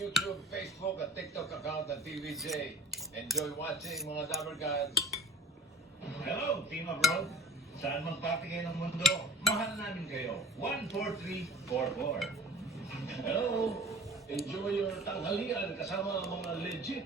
YouTube, Facebook at TikTok account ng TVJ. Enjoy watching mga Dabber Gods. Hello, Team Abroad. Saan mang parte kayo ng mundo, mahal namin kayo. 14344. Hello! Enjoy your tanghalian kasama ang mga legit